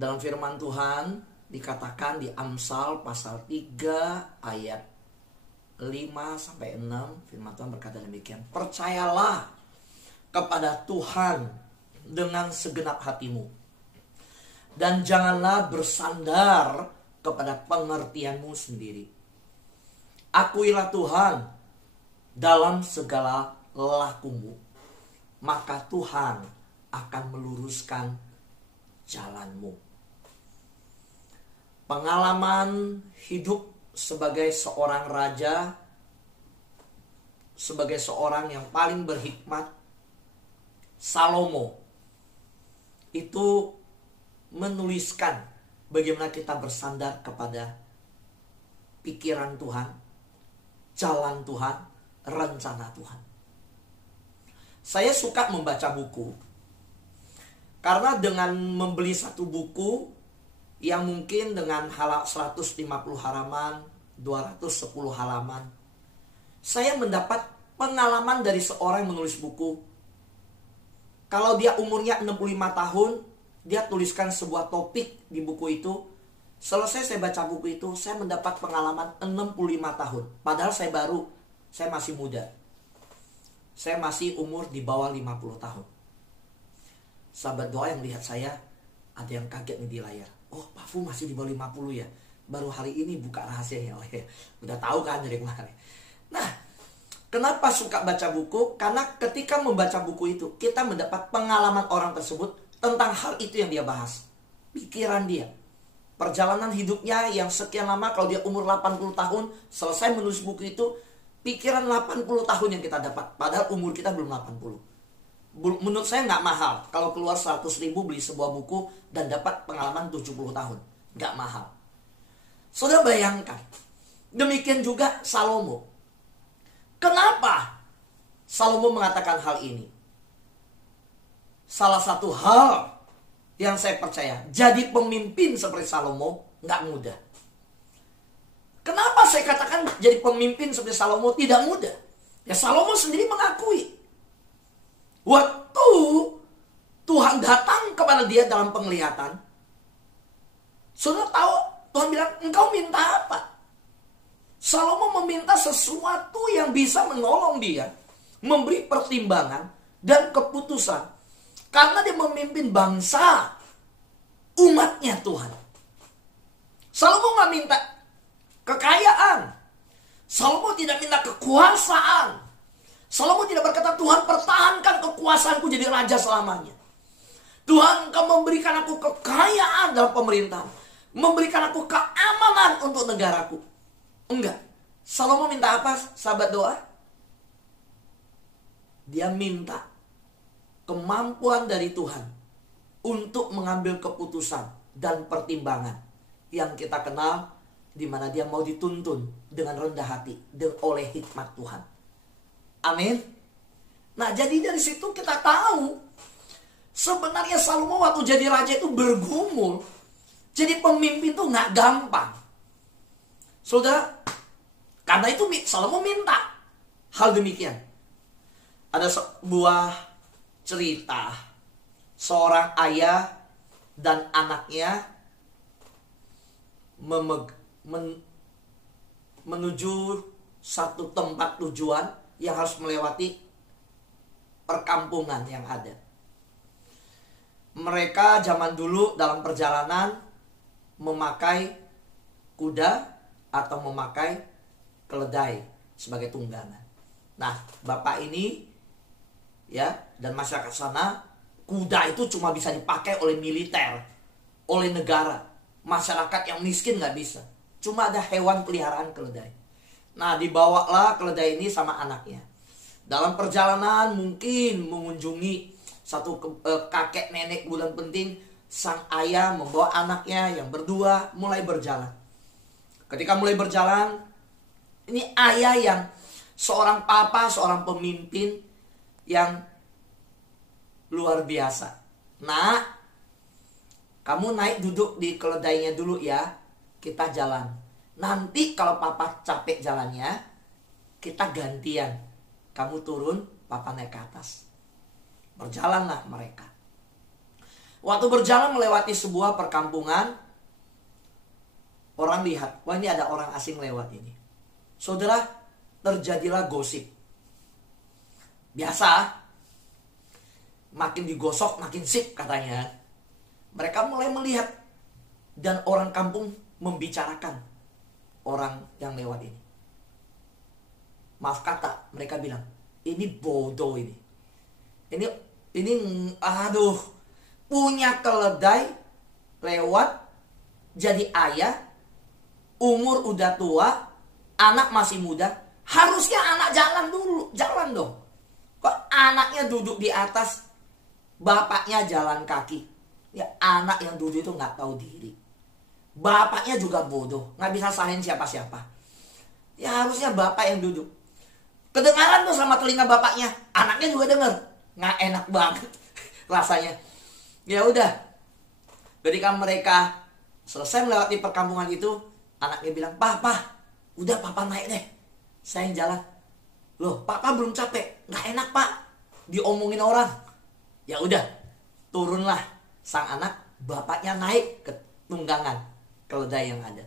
Dalam firman Tuhan dikatakan di Amsal pasal 3 ayat 5-6, firman Tuhan berkata demikian. Percayalah kepada Tuhan dengan segenap hatimu, dan janganlah bersandar kepada pengertianmu sendiri. Akuilah Tuhan dalam segala lakumu, maka Tuhan akan meluruskan jalanmu. Pengalaman hidup sebagai seorang raja, sebagai seorang yang paling berhikmat, Salomo itu menuliskan bagaimana kita bersandar kepada pikiran Tuhan, jalan Tuhan, rencana Tuhan. Saya suka membaca buku, karena dengan membeli satu buku yang mungkin dengan 150 halaman, 210 halaman, saya mendapat pengalaman dari seorang yang menulis buku. Kalau dia umurnya 65 tahun, dia tuliskan sebuah topik di buku itu. Selesai saya baca buku itu, saya mendapat pengalaman 65 tahun. Padahal saya masih muda. Saya masih umur di bawah 50 tahun. Sahabat doa yang lihat saya, ada yang kaget nih di layar. Oh, Pak Fu masih di bawah 50 ya. Baru hari ini buka rahasianya. Udah tahu kan dari kemarin. Nah, kenapa suka baca buku? Karena ketika membaca buku itu, kita mendapat pengalaman orang tersebut tentang hal itu yang dia bahas. Pikiran dia. Perjalanan hidupnya yang sekian lama, kalau dia umur 80 tahun, selesai menulis buku itu, pikiran 80 tahun yang kita dapat. Padahal umur kita belum 80. Menurut saya nggak mahal. Kalau keluar 100.000 beli sebuah buku dan dapat pengalaman 70 tahun. Nggak mahal. Saudara bayangkan. Demikian juga Salomo. Kenapa Salomo mengatakan hal ini? Salah satu hal yang saya percaya, jadi pemimpin seperti Salomo nggak mudah. Kenapa saya katakan jadi pemimpin seperti Salomo tidak mudah? Ya, Salomo sendiri mengakui. Waktu Tuhan datang kepada dia dalam penglihatan, saudara tahu Tuhan bilang, engkau minta apa? Salomo meminta sesuatu yang bisa menolong dia, memberi pertimbangan dan keputusan, karena dia memimpin bangsa, umatnya Tuhan. Salomo gak minta kekayaan, Salomo tidak minta kekuasaan. Salomo tidak berkata, Tuhan pertahankan kekuasaanku jadi raja selamanya. Tuhan, engkau memberikan aku kekayaan dalam pemerintahan, memberikan aku keamanan untuk negaraku. Enggak. Salomo minta apa, sahabat doa? Dia minta kemampuan dari Tuhan untuk mengambil keputusan dan pertimbangan yang kita kenal, di mana dia mau dituntun dengan rendah hati oleh hikmat Tuhan. Amin. Nah, jadi dari situ kita tahu sebenarnya Salomo waktu jadi raja itu bergumul. Jadi pemimpin itu nggak gampang. Saudara, karena itu Salomo minta hal demikian. Ada sebuah cerita seorang ayah dan anaknya menuju satu tempat tujuan yang harus melewati perkampungan yang ada. Mereka zaman dulu dalam perjalanan memakai kuda atau memakai keledai sebagai tunggangan. Nah, bapak ini ya dan masyarakat sana, kuda itu cuma bisa dipakai oleh militer, oleh negara. Masyarakat yang miskin nggak bisa. Cuma ada hewan peliharaan keledai. Nah, dibawalah keledai ini sama anaknya. Dalam perjalanan mungkin mengunjungi satu kakek nenek bulan penting, sang ayah membawa anaknya yang berdua mulai berjalan. Ketika mulai berjalan, ini ayah yang seorang papa, seorang pemimpin yang luar biasa. Nah, kamu naik duduk di keledainya dulu ya, kita jalan. Nanti kalau papa capek jalannya, kita gantian. Kamu turun, papa naik ke atas. Berjalanlah mereka. Waktu berjalan melewati sebuah perkampungan, orang lihat, wah ini ada orang asing lewat ini. Saudara, terjadilah gosip. Biasa, makin digosok makin sip katanya. Mereka mulai melihat, dan orang kampung membicarakan orang yang lewat ini. Maaf kata, mereka bilang, ini bodoh ini. Ini aduh, punya keledai lewat jadi ayah, umur udah tua, anak masih muda. Harusnya anak jalan dong. Kok anaknya duduk di atas, bapaknya jalan kaki. Ya, anak yang duduk itu nggak tahu diri. Bapaknya juga bodoh, nggak bisa salahin siapa-siapa. Ya harusnya bapak yang duduk. Kedengaran tuh sama telinga bapaknya, anaknya juga denger. Nggak enak banget rasanya. Ya udah, ketika mereka selesai melewati perkampungan itu, anaknya bilang, Papa, udah papa naik deh, saya yang jalan. Loh, papa belum capek? Nggak enak pak, diomongin orang. Ya udah, turunlah sang anak, bapaknya naik ke tunggangan keledai yang ada.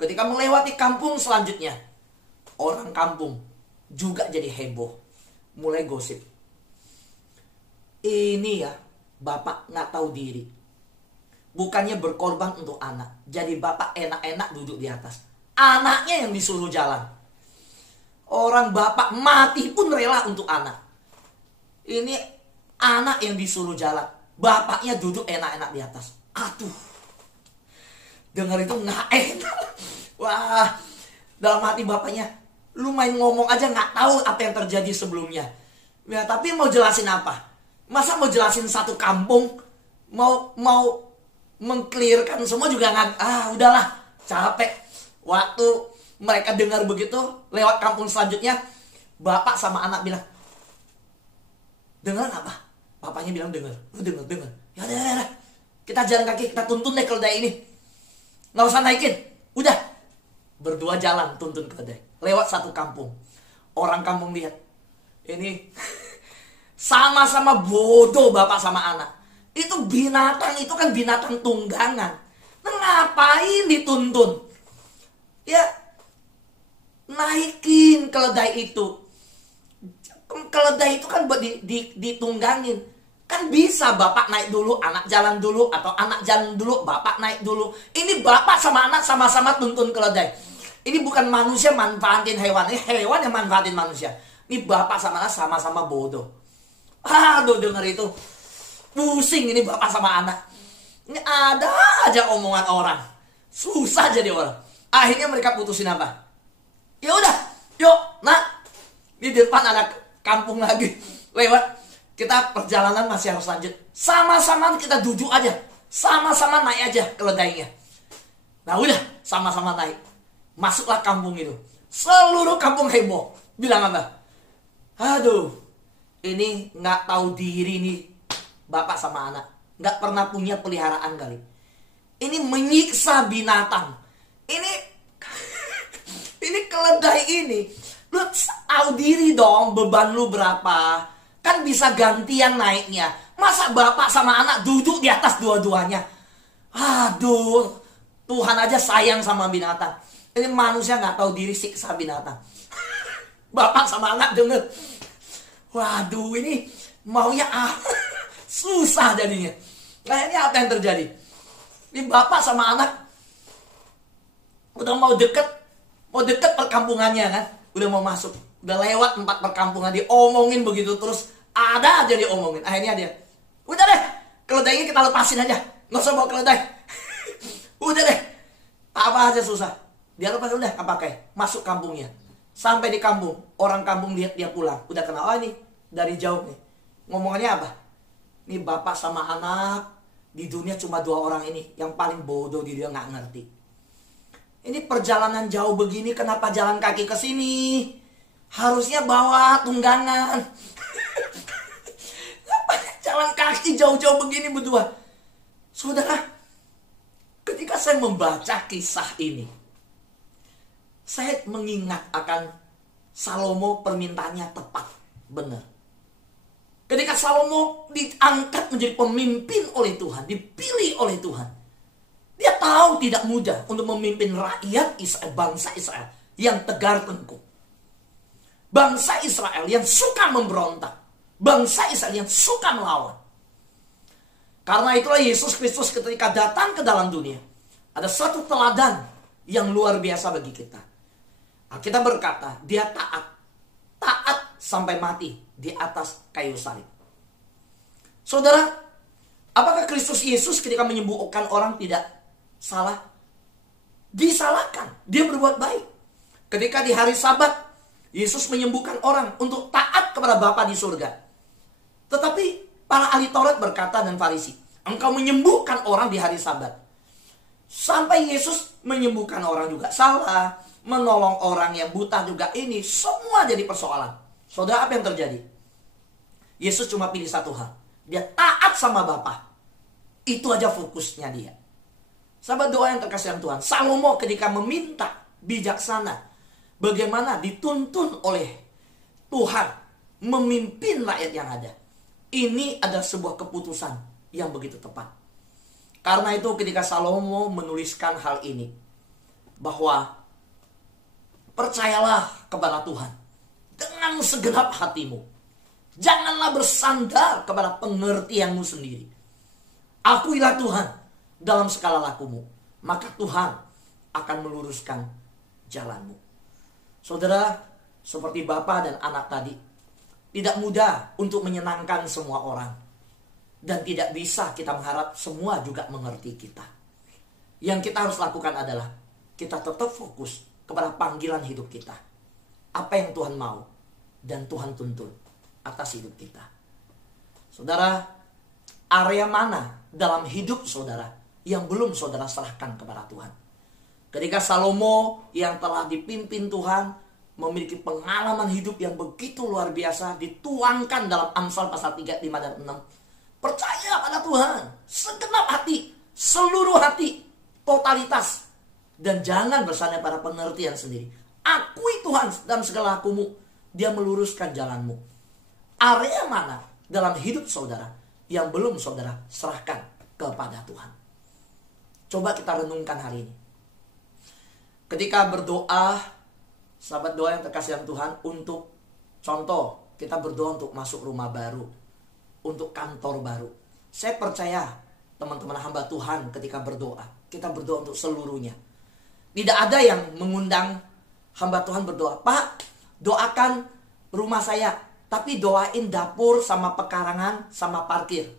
Ketika melewati kampung selanjutnya, orang kampung juga jadi heboh, mulai gosip. Ini ya, bapak nggak tahu diri. Bukannya berkorban untuk anak, jadi bapak enak-enak duduk di atas. Anaknya yang disuruh jalan. Orang bapak mati pun rela untuk anak. Ini anak yang disuruh jalan, bapaknya duduk enak-enak di atas. Aduh, dengar itu nggak enak. Wah, dalam hati bapaknya, lu main ngomong aja nggak tahu apa yang terjadi sebelumnya. Ya, tapi mau jelasin apa? Masa mau jelasin satu kampung? Mau mengklirkan semua juga nggak? Udahlah, capek. Waktu mereka dengar begitu, lewat kampung selanjutnya, bapak sama anak bilang, dengar apa? Bapaknya bilang dengar. Lu dengar. Ya udah. Kita jalan kaki, kita tuntun deh keledai ini. Nggak usah naikin. Udah. Berdua jalan tuntun keledai. Lewat satu kampung. Orang kampung lihat. Ini sama-sama bodoh bapak sama anak. Itu binatang, itu kan binatang tunggangan. Nah, ngapain dituntun? Ya, naikin keledai itu. Keledai itu kan buat ditunggangin. Kan bisa bapak naik dulu, anak jalan dulu, atau anak jalan dulu, bapak naik dulu. Ini bapak sama anak sama-sama tuntun keledai. Ini bukan manusia manfaatin hewan, ini hewan yang manfaatin manusia. Ini bapak sama anak sama-sama bodoh. Aduh, dengar itu pusing ini bapak sama anak. Ini ada aja omongan orang. Susah jadi orang. Akhirnya mereka putusin apa? Ya udah, yuk, nak. Di depan ada kampung lagi. Lewat. Kita perjalanan masih harus lanjut. Sama-sama kita duduk aja. Sama-sama naik aja keledainya. Nah udah, sama-sama naik. Masuklah kampung itu. Seluruh kampung heboh. Bilang apa? Aduh, ini nggak tahu diri nih bapak sama anak. Nggak pernah punya peliharaan kali. Ini menyiksa binatang. Ini keledai ini. Lu tahu diri dong beban lu berapa. Kan bisa gantian naiknya. Masa bapak sama anak duduk di atas dua-duanya? Aduh, Tuhan aja sayang sama binatang. Ini manusia gak tahu diri siksa binatang. Bapak sama anak denger. Waduh, ini maunya apa? Susah jadinya. Nah, ini apa yang terjadi? Ini bapak sama anak udah mau deket perkampungannya kan. Udah mau masuk. Udah lewat 4 perkampungan, diomongin begitu terus. Ada aja diomongin. Akhirnya dia, udah deh, keledainya kita lepasin aja. Nggak usah bawa keledai. Udah deh, apa aja susah. Dia lepasin, udah, apa pakai. Masuk kampungnya. Sampai di kampung, orang kampung lihat dia pulang. Udah kenal, ini dari jauh nih. Ngomongannya apa? Ini bapak sama anak, di dunia cuma 2 orang ini. Yang paling bodoh di dia, nggak ngerti. Ini perjalanan jauh begini, kenapa jalan kaki ke sini? Harusnya bawa tunggangan. Jalan kaki jauh-jauh begini berdua. Saudara, ketika saya membaca kisah ini, saya mengingat akan Salomo, permintaannya tepat, benar. Ketika Salomo diangkat menjadi pemimpin oleh Tuhan, dipilih oleh Tuhan, dia tahu tidak mudah untuk memimpin rakyat Israel, bangsa Israel yang tegar tengkuk. Bangsa Israel yang suka memberontak. Bangsa Israel yang suka melawan. Karena itulah Yesus Kristus ketika datang ke dalam dunia, ada satu teladan yang luar biasa bagi kita. Kita berkata, dia taat sampai mati di atas kayu salib. Saudara, apakah Kristus Yesus ketika menyembuhkan orang tidak salah? Disalahkan, dia berbuat baik. Ketika di hari Sabat, Yesus menyembuhkan orang untuk taat kepada Bapa di surga. Tetapi para ahli Taurat berkata dan Farisi, engkau menyembuhkan orang di hari Sabat. Sampai Yesus menyembuhkan orang juga salah, menolong orang yang buta juga, ini semua jadi persoalan. Saudara, apa yang terjadi? Yesus cuma pilih satu hal. Dia taat sama Bapa. Itu aja fokusnya dia. Sahabat doa yang terkasih dalam Tuhan, Salomo ketika meminta bijaksana, bagaimana dituntun oleh Tuhan memimpin rakyat yang ada. Ini adalah sebuah keputusan yang begitu tepat. Karena itu ketika Salomo menuliskan hal ini, bahwa percayalah kepada Tuhan dengan segenap hatimu. Janganlah bersandar kepada pengertianmu sendiri. Akuilah Tuhan dalam segala lakumu, maka Tuhan akan meluruskan jalanmu. Saudara, seperti Bapa dan anak tadi, tidak mudah untuk menyenangkan semua orang. Dan tidak bisa kita mengharap semua juga mengerti kita. Yang kita harus lakukan adalah kita tetap fokus kepada panggilan hidup kita. Apa yang Tuhan mau dan Tuhan tuntun atas hidup kita. Saudara, area mana dalam hidup saudara yang belum saudara serahkan kepada Tuhan? Ketika Salomo yang telah dipimpin Tuhan memiliki pengalaman hidup yang begitu luar biasa, dituangkan dalam Amsal pasal 3, 5, dan 6. Percaya pada Tuhan segenap hati, seluruh hati, totalitas. Dan jangan bersandar pada pengertian sendiri. Akui Tuhan dalam segala lakumu, dia meluruskan jalanmu. Area mana dalam hidup saudara yang belum saudara serahkan kepada Tuhan? Coba kita renungkan hari ini. Ketika berdoa, sahabat doa yang terkasih dalam Tuhan, untuk contoh, kita berdoa untuk masuk rumah baru, untuk kantor baru. Saya percaya teman-teman hamba Tuhan ketika berdoa, kita berdoa untuk seluruhnya. Tidak ada yang mengundang hamba Tuhan berdoa, Pak, doakan rumah saya, tapi doain dapur sama pekarangan sama parkir.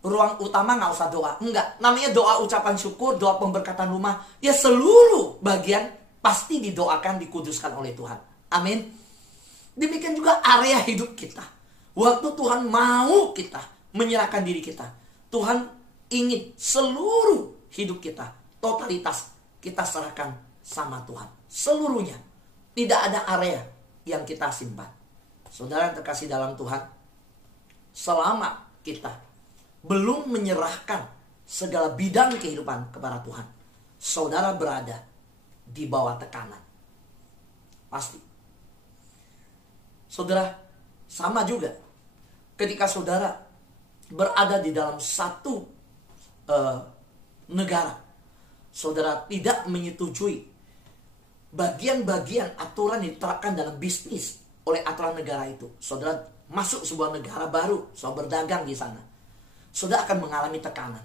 Ruang utama nggak usah doa. Enggak, namanya doa ucapan syukur, doa pemberkatan rumah. Ya seluruh bagian pasti didoakan, dikuduskan oleh Tuhan. Amin. Demikian juga area hidup kita. Waktu Tuhan mau kita menyerahkan diri kita, Tuhan ingin seluruh hidup kita, totalitas kita serahkan sama Tuhan. Seluruhnya. Tidak ada area yang kita simpan. Saudara yang terkasih dalam Tuhan, selama kita belum menyerahkan segala bidang kehidupan kepada Tuhan, saudara berada di bawah tekanan. Pasti. Saudara, sama juga ketika saudara berada di dalam satu negara, saudara tidak menyetujui bagian-bagian aturan yang diterapkan dalam bisnis oleh aturan negara itu. Saudara masuk sebuah negara baru, saudara berdagang di sana, saudara akan mengalami tekanan.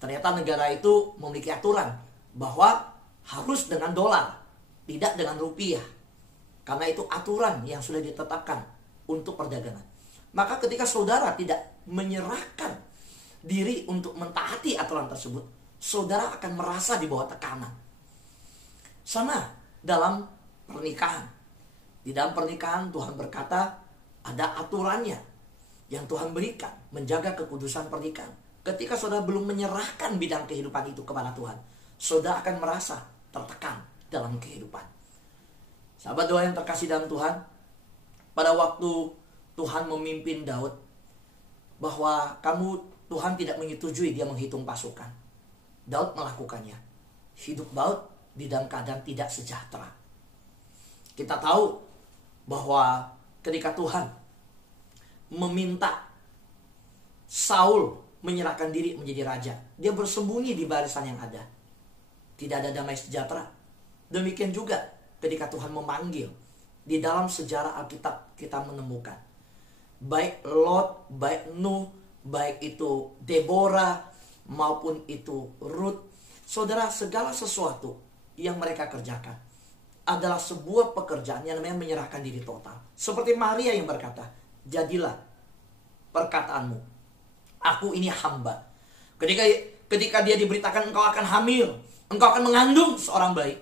Ternyata negara itu memiliki aturan bahwa harus dengan dolar, tidak dengan rupiah. Karena itu aturan yang sudah ditetapkan untuk perdagangan. Maka ketika saudara tidak menyerahkan diri untuk mentaati aturan tersebut, saudara akan merasa di bawah tekanan. Sama dalam pernikahan. Di dalam pernikahan Tuhan berkata ada aturannya yang Tuhan berikan, menjaga kekudusan pernikahan. Ketika saudara belum menyerahkan bidang kehidupan itu kepada Tuhan, saudara akan merasa tertekan dalam kehidupan. Sahabat doa yang terkasih dalam Tuhan, pada waktu Tuhan memimpin Daud, bahwa Tuhan tidak menyetujui dia menghitung pasukan. Daud melakukannya. Hidup Daud di dalam keadaan tidak sejahtera. Kita tahu bahwa ketika Tuhan meminta Saul menyerahkan diri menjadi raja. Dia bersembunyi di barisan yang ada. Tidak ada damai sejahtera. Demikian juga ketika Tuhan memanggil. Di dalam sejarah Alkitab kita menemukan baik Lot, baik Nuh, baik itu Deborah, maupun itu Ruth. Saudara, segala sesuatu yang mereka kerjakan adalah sebuah pekerjaan yang namanya menyerahkan diri total. Seperti Maria yang berkata, jadilah perkataanmu, aku ini hamba. Ketika dia diberitakan engkau akan hamil, engkau akan mengandung seorang bayi.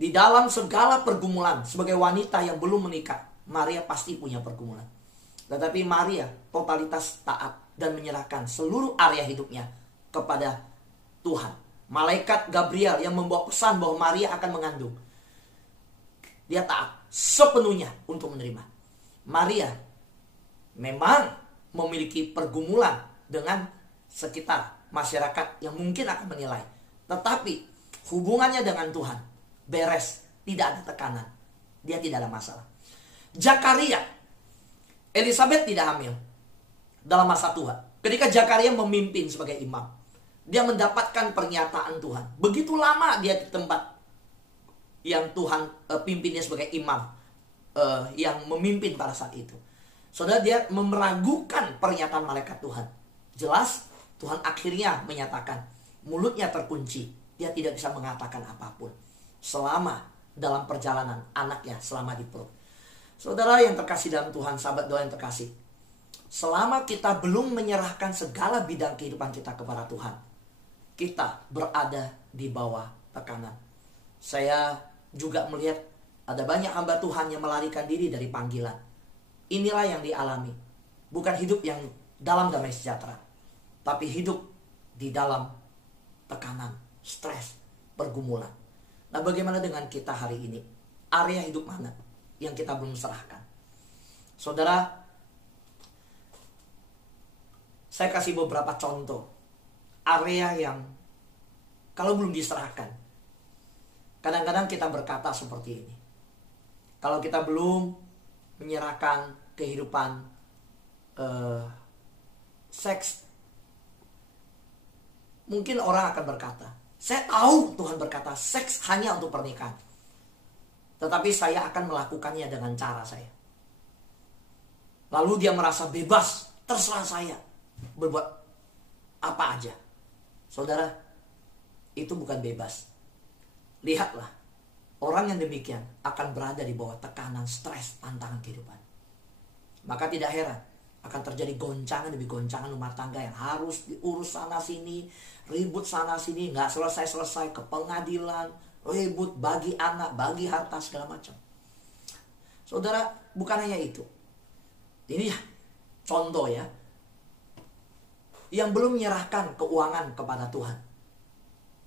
Di dalam segala pergumulan sebagai wanita yang belum menikah, Maria pasti punya pergumulan. Tetapi Maria totalitas taat dan menyerahkan seluruh area hidupnya kepada Tuhan. Malaikat Gabriel yang membawa pesan bahwa Maria akan mengandung, dia taat sepenuhnya untuk menerima. Maria memang memiliki pergumulan dengan sekitar masyarakat yang mungkin akan menilai. Tetapi hubungannya dengan Tuhan beres, tidak ada tekanan. Dia tidak ada masalah. Zakaria, Elizabeth tidak hamil dalam masa tua. Ketika Zakaria memimpin sebagai imam, dia mendapatkan pernyataan Tuhan. Begitu lama dia di tempat yang Tuhan pimpinnya sebagai imam, yang memimpin pada saat itu. Saudara, dia meragukan pernyataan malaikat Tuhan. Jelas Tuhan akhirnya menyatakan, mulutnya terkunci, dia tidak bisa mengatakan apapun selama dalam perjalanan anaknya selama di perut. Saudara yang terkasih dalam Tuhan, sahabat doa yang terkasih, selama kita belum menyerahkan segala bidang kehidupan kita kepada Tuhan, kita berada di bawah tekanan. Saya juga melihat ada banyak hamba Tuhan yang melarikan diri dari panggilan. Inilah yang dialami. Bukan hidup yang dalam damai sejahtera, tapi hidup di dalam tekanan, stres, pergumulan. Nah, bagaimana dengan kita hari ini? Area hidup mana yang kita belum serahkan? Saudara, saya kasih beberapa contoh area yang kalau belum diserahkan. Kadang-kadang kita berkata seperti ini. Kalau kita belum menyerahkan kehidupan seks, mungkin orang akan berkata, saya tahu Tuhan berkata seks hanya untuk pernikahan, tetapi saya akan melakukannya dengan cara saya. Lalu dia merasa bebas, terserah saya berbuat apa aja. Saudara, itu bukan bebas. Lihatlah, orang yang demikian akan berada di bawah tekanan, stres, tantangan kehidupan. Maka tidak heran akan terjadi goncangan demi goncangan rumah tangga yang harus diurus sana sini, ribut sana sini, nggak selesai-selesai, ke pengadilan, ribut bagi anak, bagi harta, segala macam. Saudara, bukan hanya itu. Ini contoh ya, yang belum menyerahkan keuangan kepada Tuhan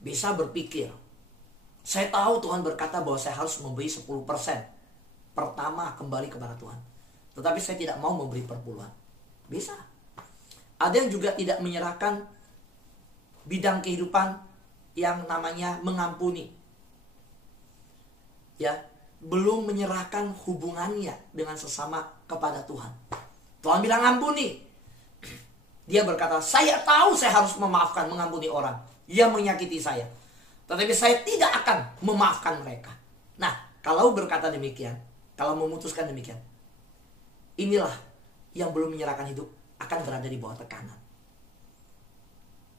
bisa berpikir, saya tahu Tuhan berkata bahwa saya harus memberi 10% pertama kembali kepada Tuhan, tetapi saya tidak mau memberi perpuluhan. Bisa. Ada yang juga tidak menyerahkan bidang kehidupan yang namanya mengampuni. Ya, belum menyerahkan hubungannya dengan sesama kepada Tuhan. Tuhan bilang ampuni. Dia berkata, saya tahu saya harus memaafkan, mengampuni orang yang menyakiti saya, tetapi saya tidak akan memaafkan mereka. Nah, kalau berkata demikian, kalau memutuskan demikian, inilah yang belum menyerahkan hidup akan berada di bawah tekanan.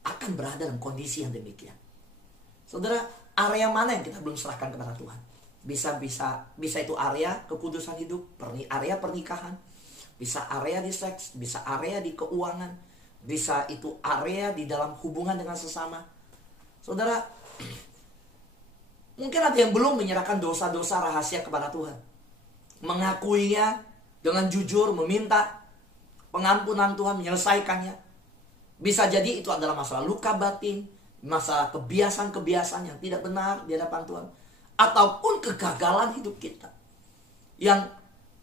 Akan berada dalam kondisi yang demikian. Saudara, area mana yang kita belum serahkan kepada Tuhan? Bisa itu area kekudusan hidup, area pernikahan, bisa area di seks, bisa area di keuangan, bisa itu area di dalam hubungan dengan sesama. Saudara, mungkin ada yang belum menyerahkan dosa-dosa rahasia kepada Tuhan, mengakuinya dengan jujur, meminta pengampunan Tuhan, menyelesaikannya. Bisa jadi itu adalah masalah luka batin, masalah kebiasaan-kebiasaan yang tidak benar di hadapan Tuhan, ataupun kegagalan hidup kita yang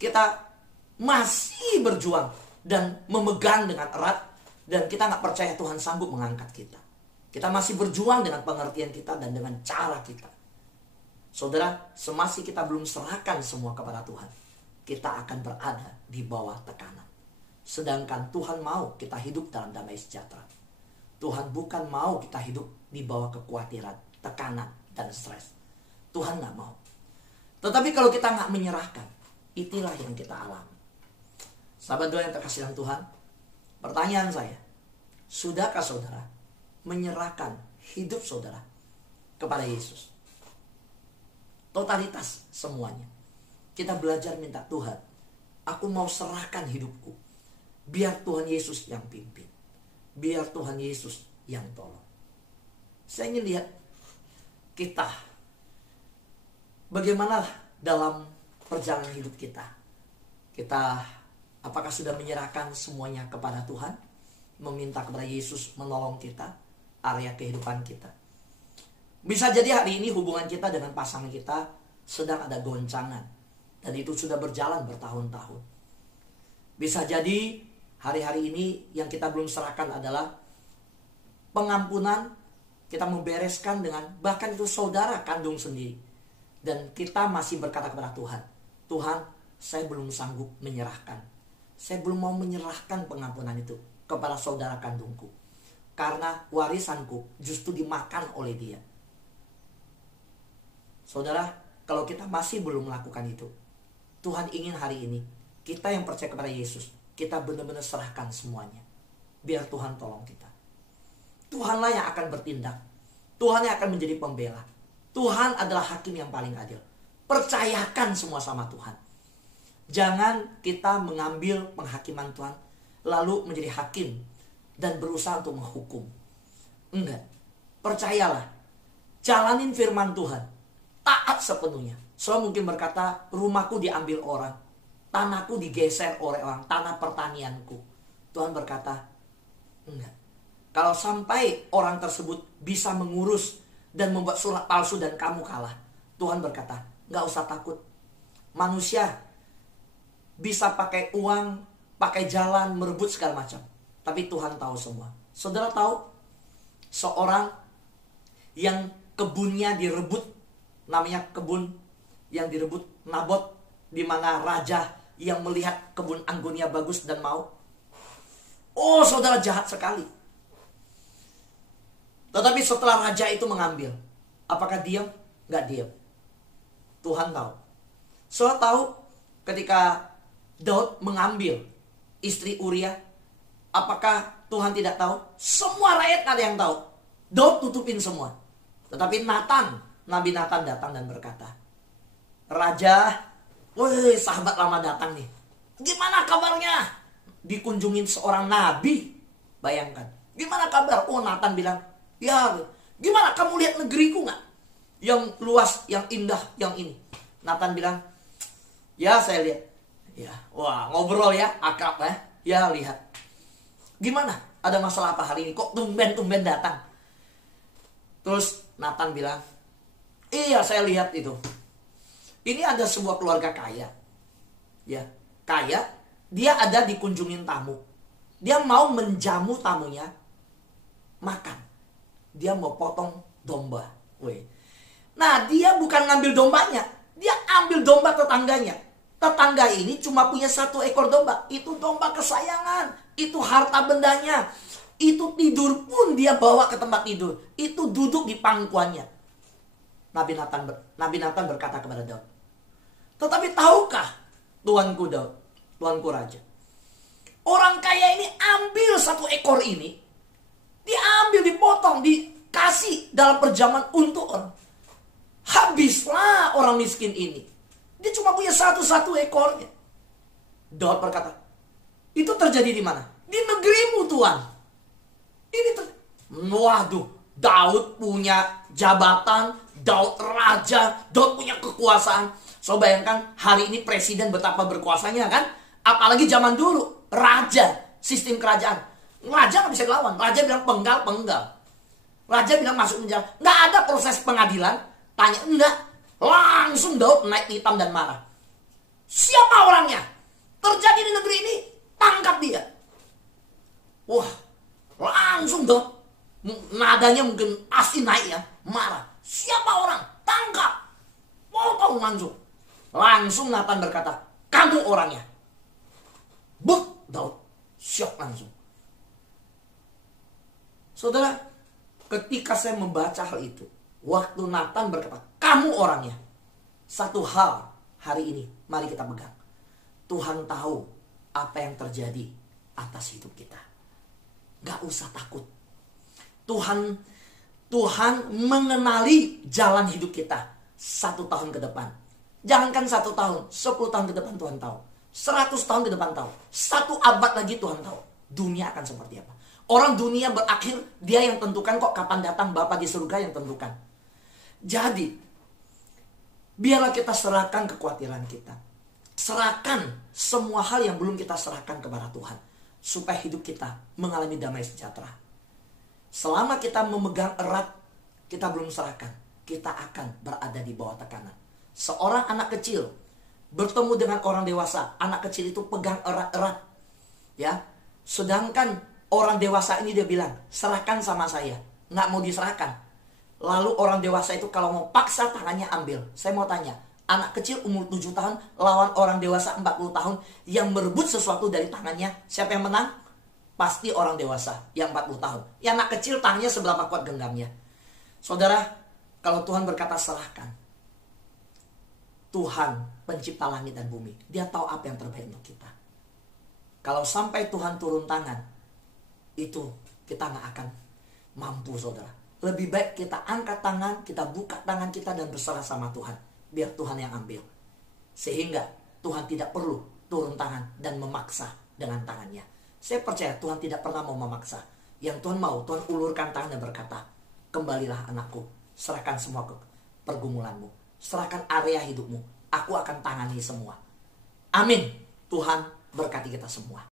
kita masih berjuang dan memegang dengan erat, dan kita gak percaya Tuhan sanggup mengangkat kita. Kita masih berjuang dengan pengertian kita dan dengan cara kita. Saudara, semasa kita belum serahkan semua kepada Tuhan, kita akan berada di bawah tekanan. Sedangkan Tuhan mau kita hidup dalam damai sejahtera. Tuhan bukan mau kita hidup di bawah kekhawatiran, tekanan, dan stres. Tuhan gak mau. Tetapi kalau kita gak menyerahkan, itulah yang kita alami. Sahabat doa yang terkasih dalam Tuhan, pertanyaan saya, sudahkah saudara menyerahkan hidup saudara kepada Yesus? Totalitas semuanya. Kita belajar minta, Tuhan, aku mau serahkan hidupku. Biar Tuhan Yesus yang pimpin. Biar Tuhan Yesus yang tolong. Saya ingin lihat kita, bagaimana dalam perjalanan hidup kita. Kita apakah sudah menyerahkan semuanya kepada Tuhan? Meminta kepada Yesus menolong kita, area kehidupan kita. Bisa jadi hari ini hubungan kita dengan pasangan kita sedang ada goncangan. Dan itu sudah berjalan bertahun-tahun. Bisa jadi hari-hari ini yang kita belum serahkan adalah pengampunan. Kita membereskan dengan bahkan itu saudara kandung sendiri. Dan kita masih berkata kepada Tuhan, Tuhan, saya belum sanggup menyerahkan. Saya belum mau menyerahkan pengampunan itu kepada saudara kandungku. Karena warisanku justru dimakan oleh dia. Saudara, kalau kita masih belum melakukan itu, Tuhan ingin hari ini, kita yang percaya kepada Yesus, kita benar-benar serahkan semuanya. Biar Tuhan tolong kita. Tuhanlah yang akan bertindak. Tuhan yang akan menjadi pembela. Tuhan adalah hakim yang paling adil. Percayakan semua sama Tuhan. Jangan kita mengambil penghakiman Tuhan lalu menjadi hakim dan berusaha untuk menghukum. Enggak. Percayalah. Jalanin firman Tuhan. Taat sepenuhnya. Soalnya mungkin berkata, rumahku diambil orang. Tanahku digeser oleh orang. Tanah pertanianku. Tuhan berkata, enggak. Kalau sampai orang tersebut bisa mengurus dan membuat surat palsu dan kamu kalah, Tuhan berkata, enggak usah takut. Manusia bisa pakai uang, pakai jalan, merebut segala macam. Tapi Tuhan tahu semua. Saudara tahu, seorang yang kebunnya direbut, namanya kebun yang direbut Nabot, di mana raja yang melihat kebun anggurnya bagus dan mau. Oh, saudara, jahat sekali. Tetapi setelah raja itu mengambil, apakah diam? Nggak diam. Tuhan tahu. Saudara tahu ketika Daud mengambil istri Uria, apakah Tuhan tidak tahu? Semua rakyat ada yang tahu. Daud tutupin semua. Tetapi Nabi Nathan datang dan berkata, Raja, woi, sahabat lama datang nih. Gimana kabarnya? Dikunjungin seorang nabi. Bayangkan. Gimana kabar? Oh, Nathan bilang, ya, gimana kamu lihat negeriku gak? Yang luas, yang indah, yang ini. Nathan bilang, ya saya lihat. Ya, wah, ngobrol ya, akrab ya. Ya, lihat. Gimana? Ada masalah apa hari ini? Kok tumben-tumben datang? Terus Nathan bilang, iya, saya lihat itu. Ini ada sebuah keluarga kaya. Ya, kaya. Dia ada dikunjungin tamu. Dia mau menjamu tamunya makan. Dia mau potong domba. Weh. Nah, dia bukan ngambil dombanya. Dia ambil domba tetangganya. Tetangga ini cuma punya 1 ekor domba. Itu domba kesayangan. Itu harta bendanya. Itu tidur pun dia bawa ke tempat tidur. Itu duduk di pangkuannya. Nabi Nathan berkata kepada Daud, tetapi tahukah tuanku Daud, tuanku raja, orang kaya ini ambil 1 ekor ini, diambil, dipotong, dikasih dalam perjamuan untuk orang. Habislah orang miskin ini. Dia cuma punya 1 ekornya. Daud berkata, itu terjadi di mana? Di negerimu, Tuan. Waduh, Daud punya jabatan, Daud raja, Daud punya kekuasaan. So bayangkan hari ini presiden betapa berkuasanya kan? Apalagi zaman dulu, raja, sistem kerajaan. Raja gak bisa dilawan. Raja bilang penggal. Raja bilang masuk penjara. Gak ada proses pengadilan. Tanya enggak. Langsung Daud naik hitam dan marah. Siapa orangnya? Terjadi di negeri ini. Tangkap dia. Wah, langsung Daud. Nadanya mungkin asli naik ya. Marah. Siapa orang? Tangkap. Potong langsung. Langsung Nathan berkata, kamu orangnya. Buk, Daud. Syok langsung. Saudara, ketika saya membaca hal itu, waktu Nathan berkata, kamu orangnya. Satu hal hari ini, mari kita pegang. Tuhan tahu apa yang terjadi atas hidup kita. Gak usah takut. Tuhan mengenali jalan hidup kita 1 tahun ke depan. Jangankan 1 tahun, 10 tahun ke depan Tuhan tahu. 100 tahun ke depan tahu. 1 abad lagi Tuhan tahu. Dunia akan seperti apa. Orang dunia berakhir, dia yang tentukan kok kapan datang. Bapa di surga yang tentukan. Jadi, biarlah kita serahkan kekhawatiran kita. Serahkan semua hal yang belum kita serahkan kepada Tuhan. Supaya hidup kita mengalami damai sejahtera. Selama kita memegang erat, kita belum serahkan. Kita akan berada di bawah tekanan. Seorang anak kecil bertemu dengan orang dewasa. Anak kecil itu pegang erat-erat. Ya, sedangkan orang dewasa ini dia bilang, serahkan sama saya. Nggak mau diserahkan. Lalu orang dewasa itu kalau mau paksa tangannya ambil. Saya mau tanya, anak kecil umur 7 tahun lawan orang dewasa 40 tahun yang merebut sesuatu dari tangannya, siapa yang menang? Pasti orang dewasa yang 40 tahun. Yang anak kecil tangannya seberapa kuat genggamnya. Saudara, kalau Tuhan berkata serahkan. Tuhan pencipta langit dan bumi. Dia tahu apa yang terbaik untuk kita. Kalau sampai Tuhan turun tangan, itu kita nggak akan mampu, saudara. Lebih baik kita angkat tangan, kita buka tangan kita dan berserah sama Tuhan. Biar Tuhan yang ambil. Sehingga Tuhan tidak perlu turun tangan dan memaksa dengan tangannya. Saya percaya Tuhan tidak pernah mau memaksa. Yang Tuhan mau, Tuhan ulurkan tangan dan berkata, kembalilah anakku, serahkan semua pergumulanmu. Serahkan area hidupmu. Aku akan tangani semua. Amin. Tuhan berkati kita semua.